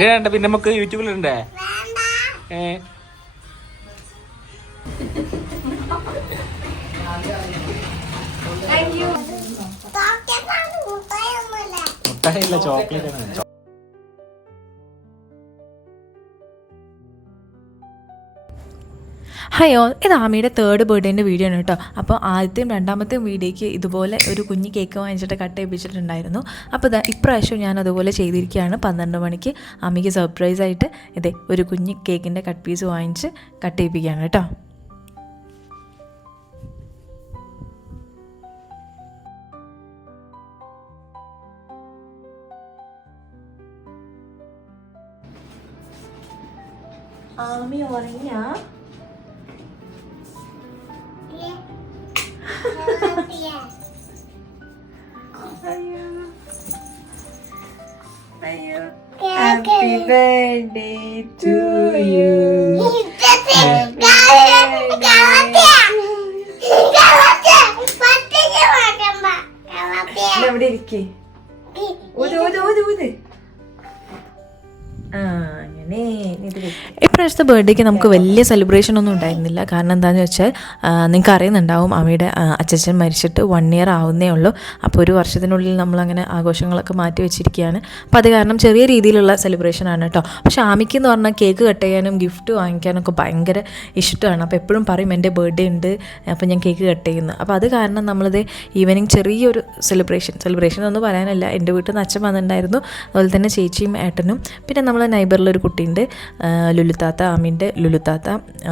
Video കണ്ട പിന്നെ നമുക്ക് യൂട്യൂബിലുണ്ടേ. മുട്ടായില്ല, ചോക്ലേറ്റ് ആണ്. ഹായ് ഓൾ, ഇത് ആമിയുടെ 3rd ബർത്ത്ഡേൻ്റെ വീഡിയോ ആണ് കേട്ടോ. അപ്പോൾ ആദ്യത്തെയും രണ്ടാമത്തെയും വീഡിയോയ്ക്ക് ഇതുപോലെ ഒരു കുഞ്ഞ് കേക്ക് വാങ്ങിച്ചിട്ട് കട്ട് ചെയ്യിപ്പിച്ചിട്ടുണ്ടായിരുന്നു. അപ്പോൾ ഇപ്രാവശ്യം ഞാൻ അതുപോലെ ചെയ്തിരിക്കുകയാണ്. 12 മണിക്ക് ആമിക്ക് സർപ്രൈസായിട്ട് ഇതേ ഒരു കുഞ്ഞ് കേക്കിൻ്റെ കട്ട് പീസ് വാങ്ങിച്ച് കട്ട് ചെയ്യിപ്പിക്കുകയാണ് കേട്ടോ. ആമി ഉറങ്ങിയാ? Happy birthday to you. എവിടെ ഇരിക്കേ? ഇപ്രാവശ്യത്തെ ബർത്ത്ഡേക്ക് നമുക്ക് വലിയ സെലിബ്രേഷൻ ഒന്നും ഉണ്ടായിരുന്നില്ല. കാരണം എന്താണെന്ന് വെച്ചാൽ നിങ്ങൾക്ക് അറിയുന്നുണ്ടാവും, അമ്മയുടെ അച്ഛൻ മരിച്ചിട്ട് 1 year ആവുന്നേ ഉള്ളൂ. അപ്പോൾ ഒരു വർഷത്തിനുള്ളിൽ നമ്മളങ്ങനെ ആഘോഷങ്ങളൊക്കെ മാറ്റി വെച്ചിരിക്കുകയാണ്. അപ്പോൾ അത് കാരണം ചെറിയ രീതിയിലുള്ള സെലിബ്രേഷനാണ് കേട്ടോ. പക്ഷേ ആമിക്ക് എന്ന് പറഞ്ഞാൽ കേക്ക് കട്ട് ചെയ്യാനും ഗിഫ്റ്റ് വാങ്ങിക്കാനൊക്കെ ഭയങ്കര ഇഷ്ടമാണ്. അപ്പോൾ എപ്പോഴും പറയും എൻ്റെ ബർത്ത്ഡേ ഉണ്ട്, അപ്പോൾ ഞാൻ കേക്ക് കട്ട് ചെയ്യുന്നു. അപ്പോൾ അത് കാരണം നമ്മളിത് ഈവനിങ് ചെറിയൊരു സെലിബ്രേഷൻ ഒന്നും പറയാനല്ല, എൻ്റെ വീട്ടിൽ നിന്ന് അച്ഛൻ വന്നിട്ടുണ്ടായിരുന്നു, അതുപോലെ തന്നെ ചേച്ചിയും ഏട്ടനും, പിന്നെ നമ്മളെ നൈബറിലൊരു കുട്ടിയുണ്ട് ലുലുത്താത്ത, ആമീൻ്റെ ലുലുത്താത്ത.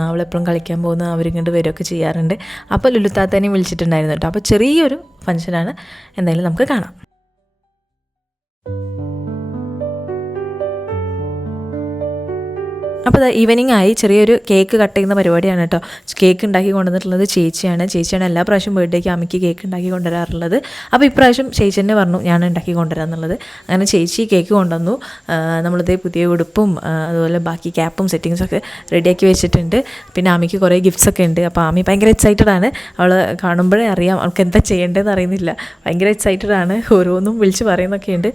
അവളെപ്പോഴും കളിക്കാൻ പോകുന്ന അവരിങ്ങോട്ട് വരികയൊക്കെ ചെയ്യാറുണ്ട്. അപ്പോൾ ലുലുത്താത്തേനെയും വിളിച്ചിട്ടുണ്ടായിരുന്നു കേട്ടോ. അപ്പോൾ ചെറിയൊരു ഫംഗ്ഷനാണ്, എന്തായാലും നമുക്ക് കാണാം. അപ്പോൾ ഈവനിങ് ആയി, ചെറിയൊരു കേക്ക് കട്ട് ചെയ്യുന്ന പരിപാടിയാണ് കേട്ടോ. കേക്ക് ഉണ്ടാക്കി കൊണ്ടുവന്നിട്ടുള്ളത് ചേച്ചിയാണ് എല്ലാ പ്രാവശ്യം ബർത്ത്ഡേക്ക് അമ്മയ്ക്ക് കേക്ക് ഉണ്ടാക്കി കൊണ്ടുവരാറുള്ളത്. അപ്പോൾ ഇപ്രാവശ്യം ചേച്ചി തന്നെ പറഞ്ഞു ഞാൻ ഉണ്ടാക്കി കൊണ്ടുവരാമെന്നുള്ളത്. അങ്ങനെ ചേച്ചി കേക്ക് കൊണ്ടുവന്നു. നമ്മളിത് പുതിയ ഉടുപ്പും അതുപോലെ ബാക്കി ക്യാപ്പും സെറ്റിങ്സൊക്കെ റെഡിയാക്കി വെച്ചിട്ടുണ്ട്. പിന്നെ ആമിക്ക് കുറേ ഗിഫ്റ്റ്സൊക്കെ ഉണ്ട്. അപ്പോൾ ആമി ഭയങ്കര എക്സൈറ്റഡ് ആണ്. അവൾ കാണുമ്പോഴേ അറിയാം അവൾക്ക് എന്താ ചെയ്യേണ്ടതെന്ന് അറിയുന്നില്ല. ഭയങ്കര എക്സൈറ്റഡ് ആണ്, ഓരോന്നും വിളിച്ച് പറയുന്നൊക്കെ ഉണ്ട്.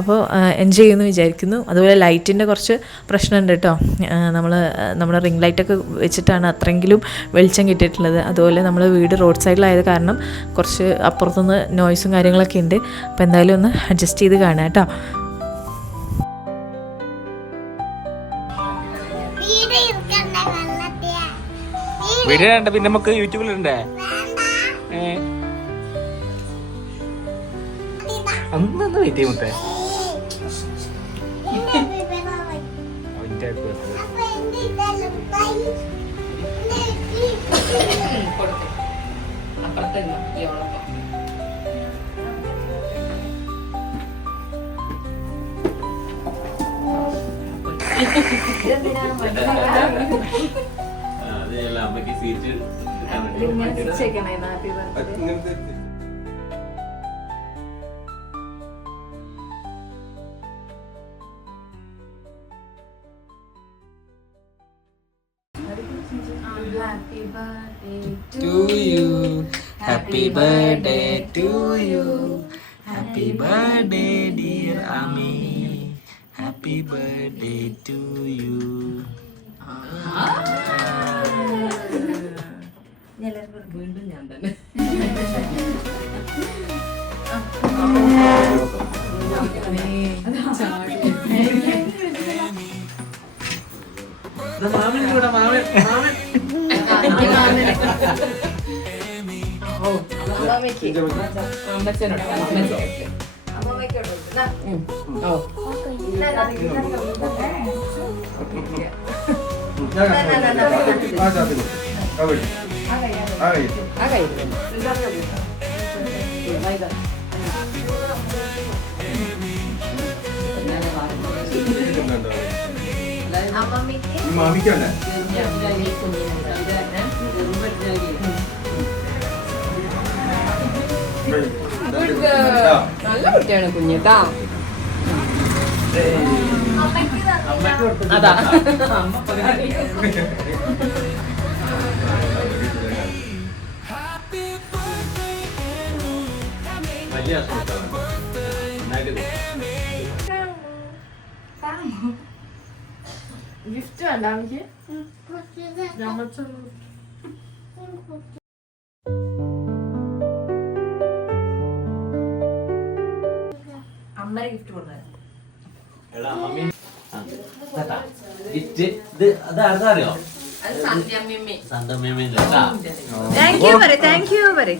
അപ്പോൾ എൻജോയ് ചെയ്യുമെന്ന് വിചാരിക്കുന്നു. അതുപോലെ ലൈറ്റിൻ്റെ കുറച്ച് പ്രശ്നമുണ്ട് കേട്ടോ. നമ്മുടെ റിംഗ് ലൈറ്റൊക്കെ വെച്ചിട്ടാണ് അത്രയെങ്കിലും വെളിച്ചം കിട്ടിയിട്ടുള്ളത്. അതുപോലെ നമ്മൾ വീട് റോഡ് സൈഡിലായത് കാരണം കുറച്ച് അപ്പുറത്തുനിന്ന് നോയ്സും കാര്യങ്ങളൊക്കെ ഉണ്ട്. അപ്പോൾ എന്തായാലും ഒന്ന് അഡ്ജസ്റ്റ് ചെയ്ത് കാണാം കേട്ടോ. വീഡിയോ കണ്ട പിന്നെ നമുക്ക് യൂട്യൂബിലുണ്ടേ. അന്നൊന്ന് wait ചെയ്യുമ്പേ Happy birthday to you. Happy birthday to you. Happy birthday dear Ami. Happy birthday to you. വീണ്ടും ഞാൻ തന്നെ മാമൻ കൂടെ മാമൻ മാമിക്കല്ലേ നല്ല കുട്ടിയാണ് കുഞ്ഞിട്ടാ. അതാ വലിയ ഗിഫ്റ്റ് വേണ്ട എനിക്ക് അമ്മരെ ഗിഫ്റ്റ് കൊടുത്തത് അറിയോ താങ്ക് യു പറ താങ്ക് യു പറ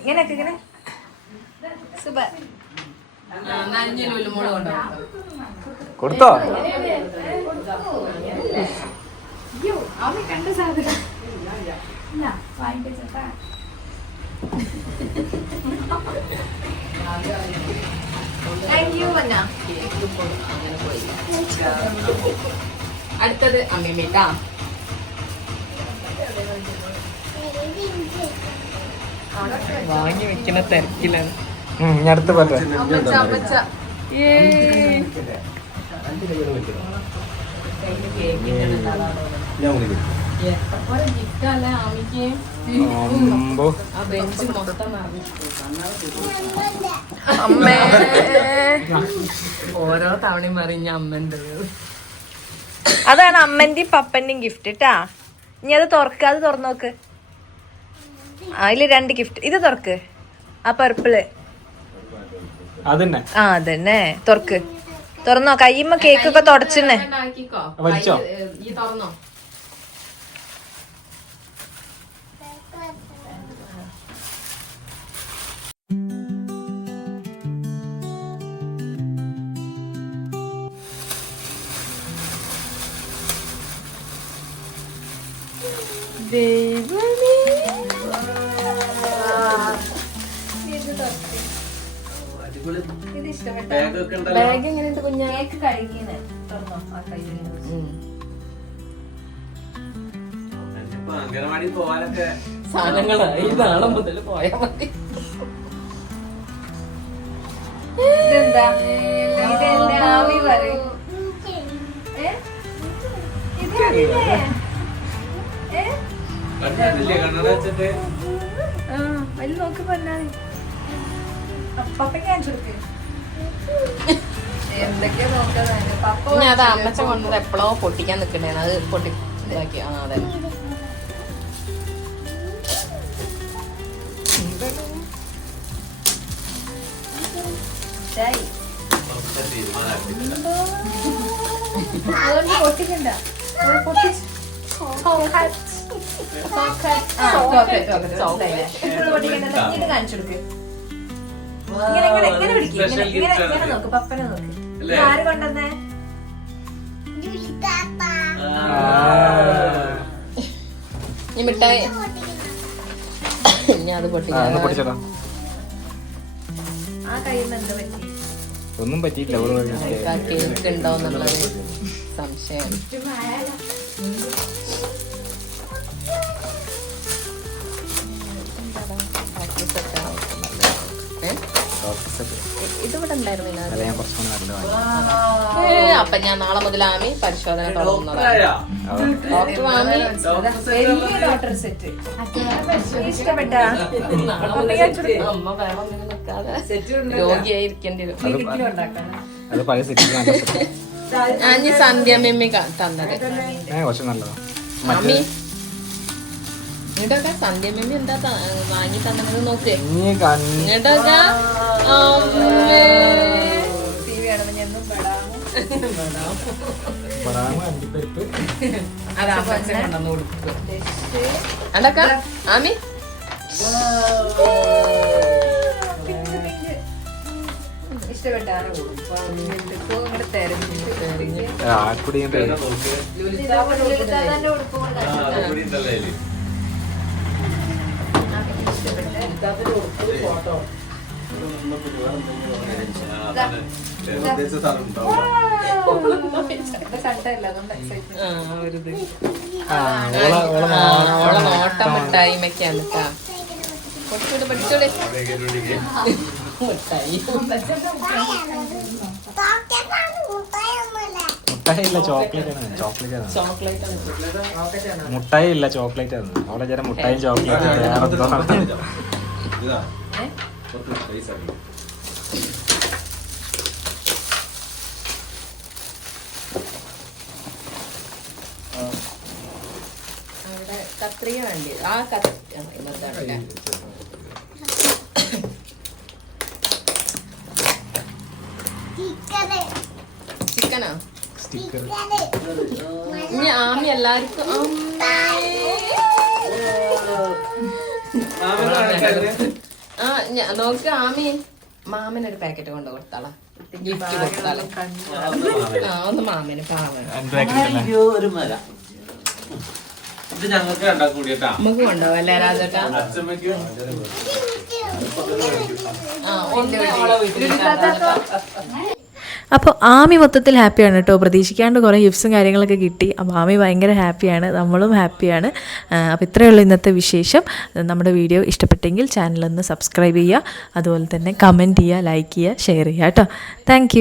ഇങ്ങനെയൊക്കെ ഇങ്ങനെ സൂപ്പർ കൊടുത്തോ കണ്ട സാധനം അടുത്തത് അമ്മേട്ടാ വാങ്ങി വെക്കുന്ന തിരക്കിലാണ്. അടുത്ത് പറഞ്ഞ ഓരോ തവണയും പറഞ്ഞ അമ്മന്റെ അതാണ് അമ്മന്റെയും പപ്പന്റെയും ഗിഫ്റ്റ് ട്ടാ. ഇനി അത് തുറക്കാതെ തുറന്നു നോക്ക്. അതില് 2 ഗിഫ്റ്റ്. ഇത് തുറക്ക്. ആ പർപ്പിള് അതന്നെ അതന്നെ തുറക്ക്. തുറന്നോ. കയ്യുമ്മ കേക്കൊക്കെ തുടച്ചെന്നെ. വലിച്ചോ ഈ തുറന്നോ. ബാഗ് എങ്ങനെയുണ്ട് കുഞ്ഞാ? അംഗനവാടി പോവാനൊക്കെ സാധനങ്ങളായി നാളെ മുതൽ പോയാ മതി. ഇതെന്താ? ഇതെന്റെ ആവി പറയും. കണ്ണട വെച്ചിട്ട് അതിൽ നോക്കി പറഞ്ഞാ പപ്പയ്ക്ക് കാണിച്ചു കൊടുക്ക്. എന്തൊക്കെയാ നോക്കാതെ പപ്പ ഞാൻ അത് അമ്മച്ച കൊണ്ടത് എപ്പോഴോ പൊട്ടിക്കാൻ നിക്കണ്ടേന്ന്. അത് പൊട്ടി ഇതാക്കി. ആ അതെ. അതുകൊണ്ട് പൊട്ടിക്കണ്ട. ഇത് കാണിച്ചു കൊടുക്ക്. ഇങ്ങനെ ഇങ്ങനെ ഇങ്ങനെ പിടിക്കും. ഇങ്ങനെ ഇങ്ങനെ ഇങ്ങനെ നോക്ക്. പപ്പനെ നോക്ക്. ഇത് ആര് കൊണ്ടുവന്നേ? ഈ മിഠായി ഞാൻ അത് പൊട്ടിക്കാം. പൊട്ടിച്ചോ. ആ കയ്യിൽ നിന്ന് എന്താ പറ്റി? ഒന്നും പറ്റിയില്ല. കേക്ക് ഉണ്ടോന്നുള്ളത് സംശയം. ഇതിവിടെ ഉണ്ടായിരുന്നില്ല. അപ്പൊ ഞാൻ നാളെ മുതൽ ആമി പരിശോധന തുടങ്ങുന്നതാണ്. ഡോക്ടർ ആമി ഇഷ്ടപ്പെട്ട അമ്മ വേറെ ഒന്നിനും നിൽക്കാതെ രോഗിയായിരിക്കേണ്ടി വരും. ഞാൻ സന്ധ്യ മെമ്മി തന്നത് മമ്മി. ഇങ്ങോട്ടൊക്കെ സന്ധ്യ മെമ്മി എന്താ വാങ്ങി തന്നത് നോക്ക്. ഇങ്ങോട്ടൊക്കെ അതൊക്കെ ആമി ഓളെ നോട്ടം മിഠായിമൊക്കെയാണ് കേട്ടാ. പഠിച്ചോളെ പഠിച്ചോളെ മിഠായി മുട്ടായി ഇല്ല ചോക്ലേറ്റ് ആണ് ചോക്ലേറ്റ് ആണ് ചോക്ലേറ്റ് ആണ്. മുട്ടായി ഇല്ല ചോക്ലേറ്റ് ആണ് അവിടെ ചില മുട്ടായും ചോക്ലേറ്റ് അവിടെ കത്രിക വേണ്ടി ആ കത്രിക ചിക്കനാ സ്റ്റിക്കർ ഇനി ആമി എല്ലാവർക്കും നോക്ക് ആമി മാമനൊരു പാക്കറ്റ് കൊണ്ട് കൊടുത്താളാ ഗിഫ്റ്റ് കൊടുത്താളെ ഒന്ന് മാമന് പാവം നമുക്ക് കൊണ്ടുപോകാം അല്ലേ രാജേട്ടാ? അപ്പോൾ ആമി മൊത്തത്തിൽ ഹാപ്പിയാണ് കേട്ടോ. പ്രതീക്ഷിക്കാണ്ട് കുറേ ഗിഫ്റ്റ്സും കാര്യങ്ങളൊക്കെ കിട്ടി. അപ്പോൾ ആമി ഭയങ്കര ഹാപ്പിയാണ്, നമ്മളും ഹാപ്പിയാണ്. അപ്പോൾ ഇത്രയേ ഉള്ളൂ ഇന്നത്തെ വിശേഷം. നമ്മുടെ വീഡിയോ ഇഷ്ടപ്പെട്ടെങ്കിൽ ചാനലൊന്ന് സബ്സ്ക്രൈബ് ചെയ്യുക, അതുപോലെ തന്നെ കമൻറ്റ് ചെയ്യുക, ലൈക്ക് ചെയ്യുക, ഷെയർ ചെയ്യുക കേട്ടോ. താങ്ക്